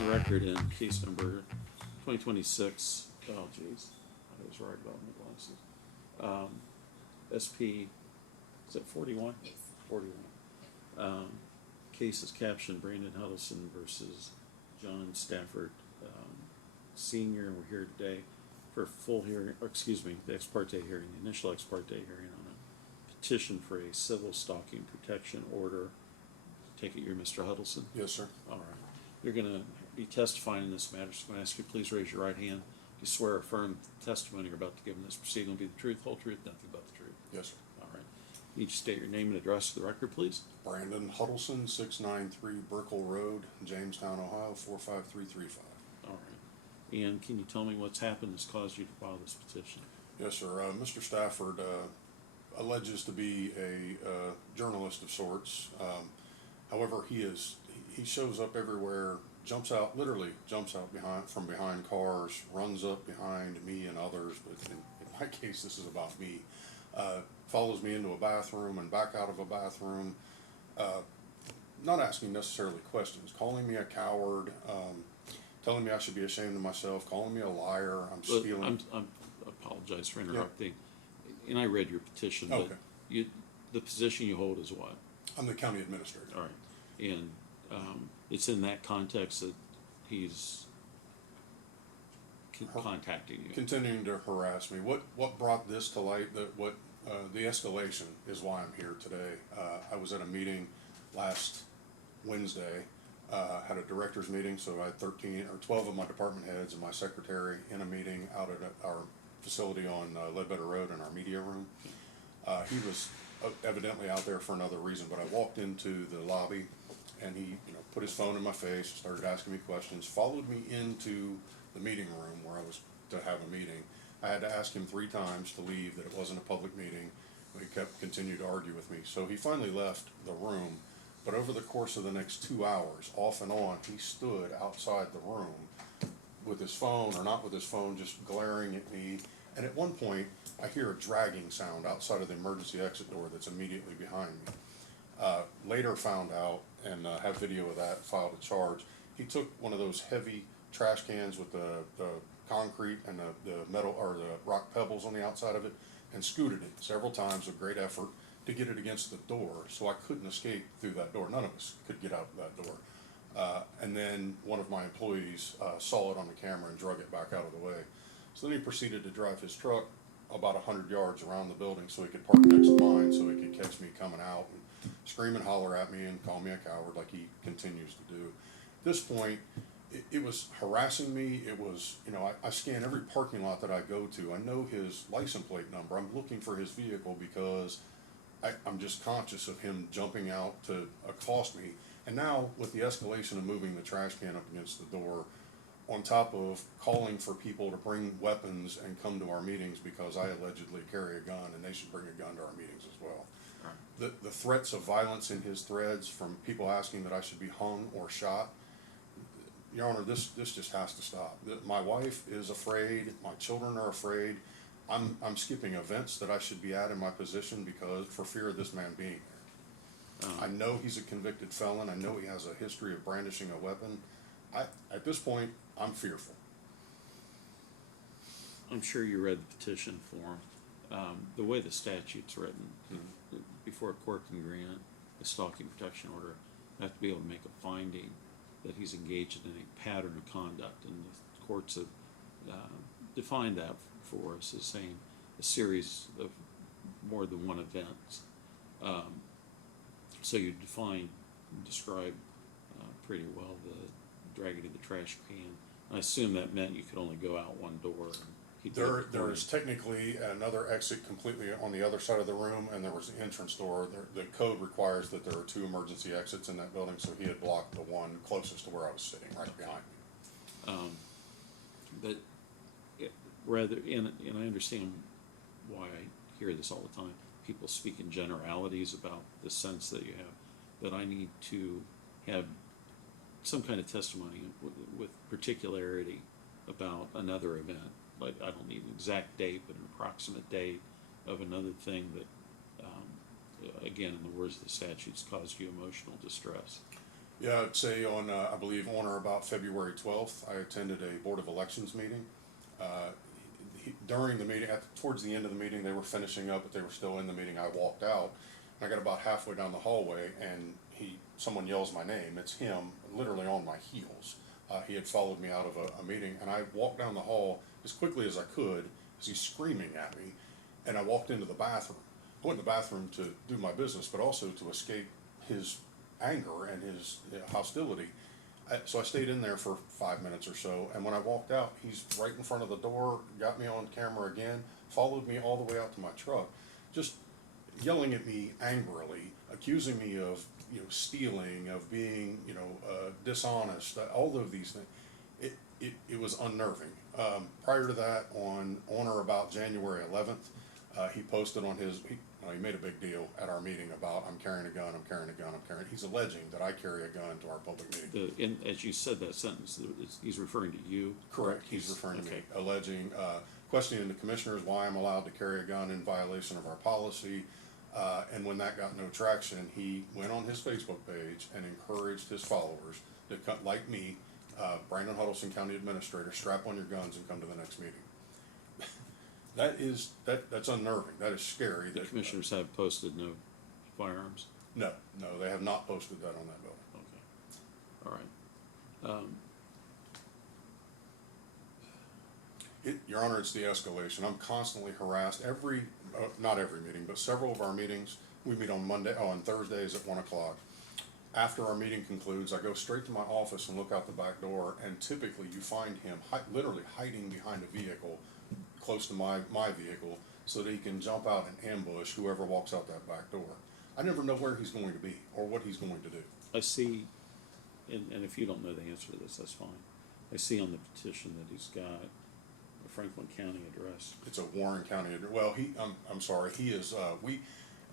the record in case number 2026, oh geez, I was right about my glasses. SP, is it 41? Yes. 41. Case is captioned Brandon Huddleson versus John Stafford, Senior, and we're here today for a full hearing, or excuse me, the ex parte hearing, the initial ex parte hearing on a petition for a civil stalking protection order. Take it you're Mr. Huddleson? Yes, sir. All right. You're going to be testifying in this matter, so I'm going to ask you to please raise your right hand. You swear or affirm the testimony you're about to give in this proceeding will be the truth, whole truth, nothing but the truth. Yes, sir. All right. You just state your name and address for the record, please. Brandon Huddleson, 693 Burkle Road, Jamestown, Ohio, 45335. All right. And can you tell me what's happened that's caused you to file this petition? Yes, sir. Mr. Stafford alleges to be a journalist of sorts. However, he shows up everywhere, literally jumps out from behind cars, runs up behind me and others, but in my case, this is about me. Follows me into a bathroom and back out of a bathroom, not asking necessarily questions, calling me a coward, telling me I should be ashamed of myself, calling me a liar. I'm stealing. I apologize for interrupting. Yeah. And I read your petition, okay. But the position you hold is what? I'm the county administrator. All right. And it's in that context that he's contacting you. Continuing to harass me. What brought this to light? The escalation is why I'm here today. I was at a meeting last Wednesday, had a director's meeting, so I had 12 of my department heads and my secretary in a meeting out at our facility on Ledbetter Road in our media room. He was evidently out there for another reason, but I walked into the lobby and he put his phone in my face, started asking me questions, followed me into the meeting room where I was to have a meeting. I had to ask him 3 times to leave, that it wasn't a public meeting. He continued to argue with me. So he finally left the room, but over the course of the next 2 hours, off and on, he stood outside the room with his phone, or not with his phone, just glaring at me. And at one point, I hear a dragging sound outside of the emergency exit door that's immediately behind me. Later found out, and have video of that, filed a charge. He took one of those heavy trash cans with the concrete and the metal or the rock pebbles on the outside of it and scooted it several times with great effort to get it against the door, so I couldn't escape through that door. None of us could get out of that door. And then one of my employees saw it on the camera and drug it back out of the way. So then he proceeded to drive his truck about 100 yards around the building so he could park next to mine so he could catch me coming out and scream and holler at me and call me a coward like he continues to do. At this point, it was harassing me. It was, I scan every parking lot that I go to. I know his license plate number. I'm looking for his vehicle because I'm just conscious of him jumping out to accost me. And now with the escalation of moving the trash can up against the door, on top of calling for people to bring weapons and come to our meetings because I allegedly carry a gun and they should bring a gun to our meetings as well. Right. The threats of violence in his threads, from people asking that I should be hung or shot, Your Honor, this just has to stop. My wife is afraid. My children are afraid. I'm skipping events that I should be at in my position because for fear of this man being there. I know he's a convicted felon. I know he has a history of brandishing a weapon. At this point, I'm fearful. I'm sure you read the petition form. The way the statute's written, before a court can grant a stalking protection order, they have to be able to make a finding that he's engaged in a pattern of conduct, and the courts have defined that for us as saying a series of more than one event. So you describe pretty well the dragging of the trash can. I assume that meant you could only go out one door. There is technically another exit completely on the other side of the room, and there was an entrance door. The code requires that there are 2 emergency exits in that building, so he had blocked the one closest to where I was sitting, right behind me. But and I understand why I hear this all the time. People speak in generalities about the sense that you have, that I need to have some kind of testimony with particularity about another event. Like, I don't need an exact date, but an approximate date of another thing that, again, in the words of the statutes, caused you emotional distress. Yeah, I'd say on, I believe on or about February 12th, I attended a Board of Elections meeting. During the meeting, towards the end of the meeting, they were finishing up, but they were still in the meeting. I walked out, and I got about halfway down the hallway, and someone yells my name. It's him, literally on my heels. He had followed me out of a meeting, and I walked down the hall as quickly as I could, as he's screaming at me, and I walked into the bathroom. I went in the bathroom to do my business, but also to escape his anger and his hostility. So I stayed in there for 5 minutes or so, and when I walked out, he's right in front of the door, got me on camera again, followed me all the way out to my truck, just yelling at me angrily, accusing me of, stealing, of being, dishonest, all of these things. It was unnerving. Prior to that, on or about January 11th, he posted on he made a big deal at our meeting about, I'm carrying a gun, I'm carrying a gun, I'm carrying. He's alleging that I carry a gun to our public meeting. As you said that sentence, he's referring to you? Correct, he's referring to me, alleging, questioning the commissioners why I'm allowed to carry a gun in violation of our policy. And when that got no traction, he went on his Facebook page and encouraged his followers to like me, Brandon Huddleson, County Administrator, strap on your guns and come to the next meeting. That's unnerving. That is scary. The commissioners have posted no firearms? No, they have not posted that on that building. Okay. All right. Your Honor, it's the escalation. I'm constantly harassed. Not every meeting, but several of our meetings, we meet on Thursdays at 1 o'clock. After our meeting concludes, I go straight to my office and look out the back door, and typically you find him literally hiding behind a vehicle close to my vehicle so that he can jump out and ambush whoever walks out that back door. I never know where he's going to be or what he's going to do. I see, and if you don't know the answer to this, that's fine. I see on the petition that he's got a Franklin County address. It's a Warren County address. Well, I'm sorry, he is,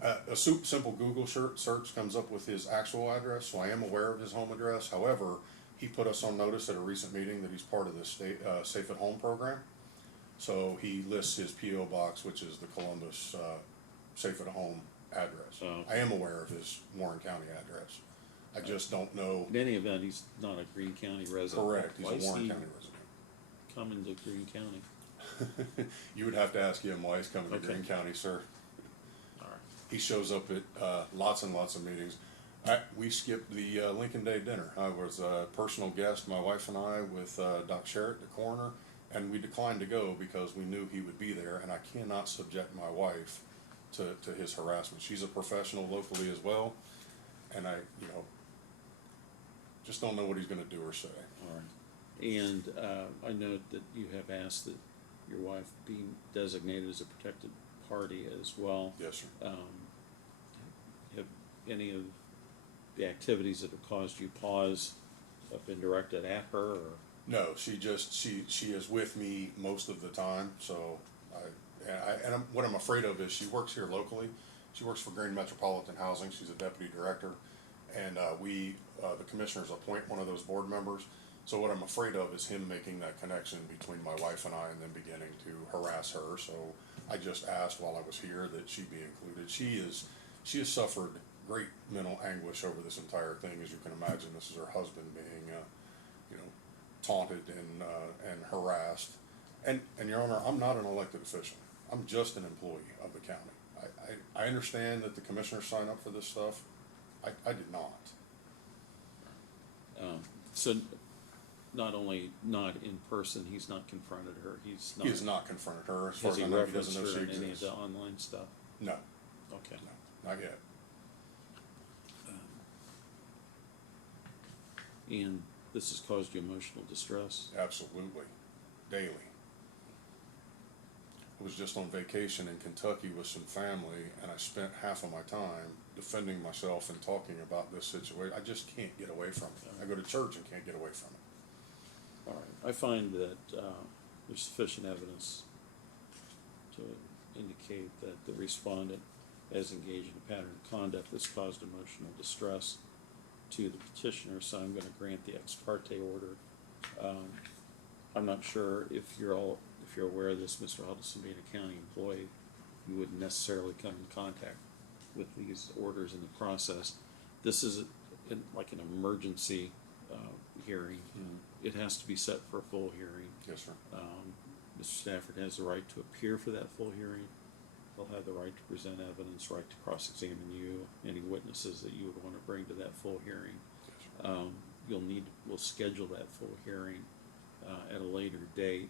a simple Google search comes up with his actual address, so I am aware of his home address. However, he put us on notice at a recent meeting that he's part of the state Safe at Home program. So he lists his P.O. box, which is the Columbus Safe at Home address. Oh, okay. I am aware of his Warren County address. I just don't know. In any event, he's not a Greene County resident. Correct, he's Why a is Warren he County resident. coming to Greene County? You would have to ask him why he's coming to Okay. Greene County, sir. All right. He shows up at lots and lots of meetings. We skipped the Lincoln Day dinner. I was a personal guest, my wife and I, with Doc Sherritt, the coroner, and we declined to go because we knew he would be there, and I cannot subject my wife to his harassment. She's a professional locally as well, and I just don't know what he's going to do or say. All right. And I note that you have asked that your wife be designated as a protected party as well. Yes, sir. Have any of the activities that have caused you pause have been directed at her, or? No, she is with me most of the time. So what I'm afraid of is she works here locally. She works for Greene Metropolitan Housing. She's a deputy director, and the commissioners appoint one of those board members. So what I'm afraid of is him making that connection between my wife and I, and then beginning to harass her. So I just asked while I was here that she be included. She has suffered great mental anguish over this entire thing, as you can imagine. This is her husband being taunted and harassed. And Your Honor, I'm not an elected official. I'm just an employee of the county. I understand that the commissioners sign up for this stuff. I did not. So not only not in person, he's not confronted her. He has not confronted her. As far Has as he I know, he referenced doesn't know her she in any of exists. the online stuff? No, Okay. no, not yet. And this has caused you emotional distress? Absolutely, daily. I was just on vacation in Kentucky with some family, and I spent half of my time defending myself and talking about this situation. I just can't get away from it. I go to church and can't get away from it. All right. I find that there's sufficient evidence to indicate that the respondent has engaged in a pattern of conduct that's caused emotional distress to the petitioner, so I'm going to grant the ex parte order. I'm not sure if you're aware of this, Mr. Huddleson, being a county employee, you wouldn't necessarily come in contact with these orders in the process. This is like an emergency, hearing, Mhm. it has to be set for a full hearing. Yes, sir. Mr. Stafford has the right to appear for that full hearing. He'll have the right to present evidence, right to cross-examine you, any witnesses that you would want to bring to that full hearing. Yes, sir. We'll schedule that full hearing, at a later date.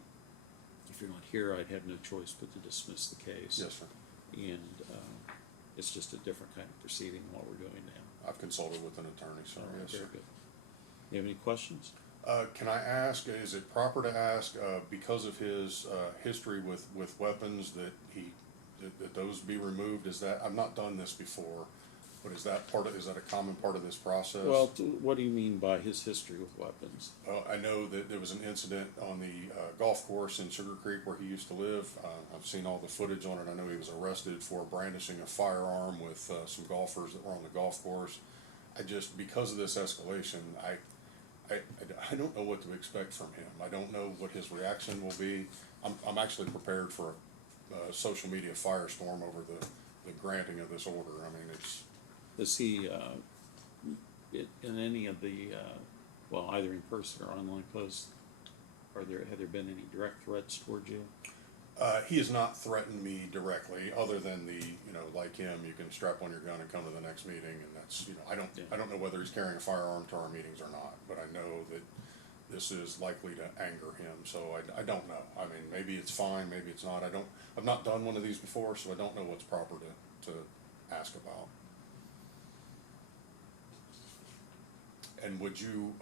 If you're not here, I'd have no choice but to dismiss the case. Yes, sir. And, it's just a different kind of proceeding than what we're doing now. I've consulted with an attorney, so All right, yes, very sir. good. You have any questions? Can I ask, is it proper to ask, because of his, history with weapons, that that those be removed? Is that, I've not done this before, but is that a common part of this process? Well, what do you mean by his history with weapons? I know that there was an incident on the golf course in Sugar Creek where he used to live. I've seen all the footage on it. I know he was arrested for brandishing a firearm with some golfers that were on the golf course. Because of this escalation, I don't know what to expect from him. I don't know what his reaction will be. I'm actually prepared for a social media firestorm over the granting of this order. I mean, it's. Does he, in any of the, either in person or online posts, have there been any direct threats towards you? He has not threatened me directly, other than like him, you can strap on your gun and come to the next meeting, and that's, I don't know whether he's carrying a firearm to our meetings or not, but I know that this is likely to anger him, so I don't know. I mean, maybe it's fine, maybe it's not. I've not done one of these before, so I don't know what's proper to ask about. And would you,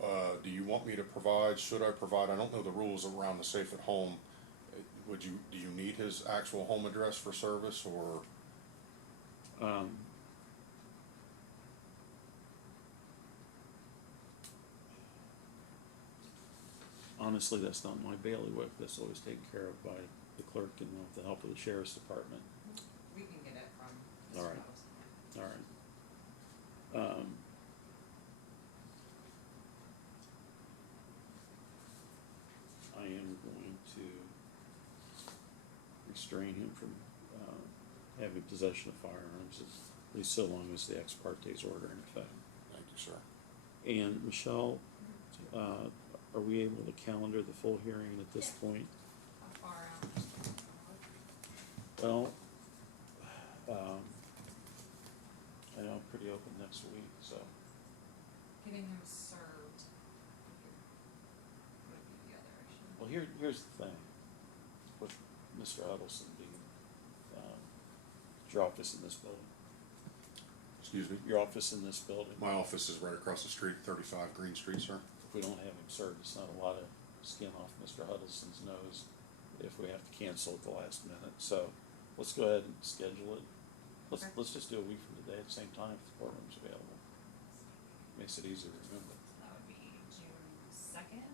do you want me to provide, should I provide, I don't know the rules around the safe at home. Do you need his actual home address for service, or? Honestly, that's not my bailiwick. That's always taken care of by the clerk and with the help of the sheriff's department. We can get it from. All right. Huddleson. All right. I am going to restrain him from, having possession of firearms, at least so long as the Ex Parte's order in effect. Thank you, sir. And Michelle, are we able to calendar the full hearing at this point? How far out? Well, I know I'm pretty open next week, so. Getting him served would be the other issue. Well, here's the thing, with Mr. Huddleson being, your office in this building, Excuse me? your office in this building, My office is right across the street, 35 Greene Street, sir. if we don't have him served, it's not a lot of skin off Mr. Huddleson's nose if we have to cancel at the last minute, so let's go ahead and schedule it. Okay. Let's just do a week from today at the same time if the courtroom's available. Makes it easier to remember. That would be June 2nd.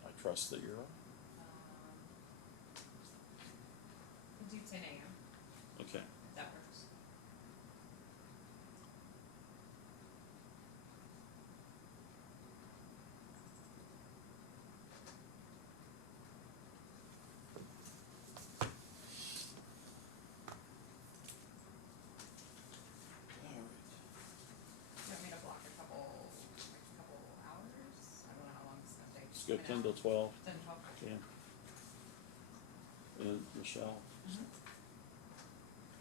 I trust that you're right. We'll do 10 a.m. Okay. if that works. Do you want me to block a couple hours? I don't know how long it's gonna take. Let's go An 10 hour? till 12. 10 to 12. Yeah. And Michelle, Mhm.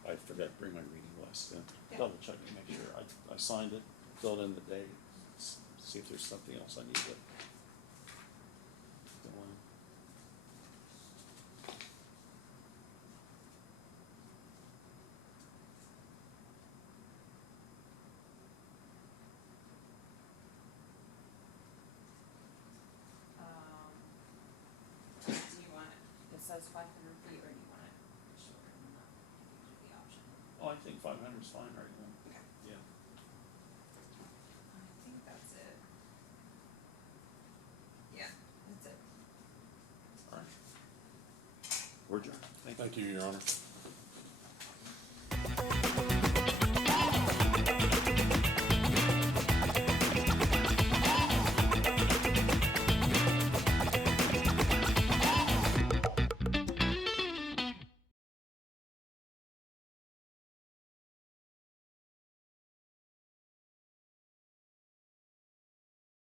I forgot to bring my reading glasses in. Yeah. Double check to make sure I signed it, filled in the date, see if there's something else I need to fill in. Do you want it says 500 feet, or do you want it shorter than that? Gives you the option. Oh, I think 500 is fine right now. Okay. Yeah. I think that's it. Yeah, that's it. All right. We're adjourned. Thank you. Thank you, Your Honor.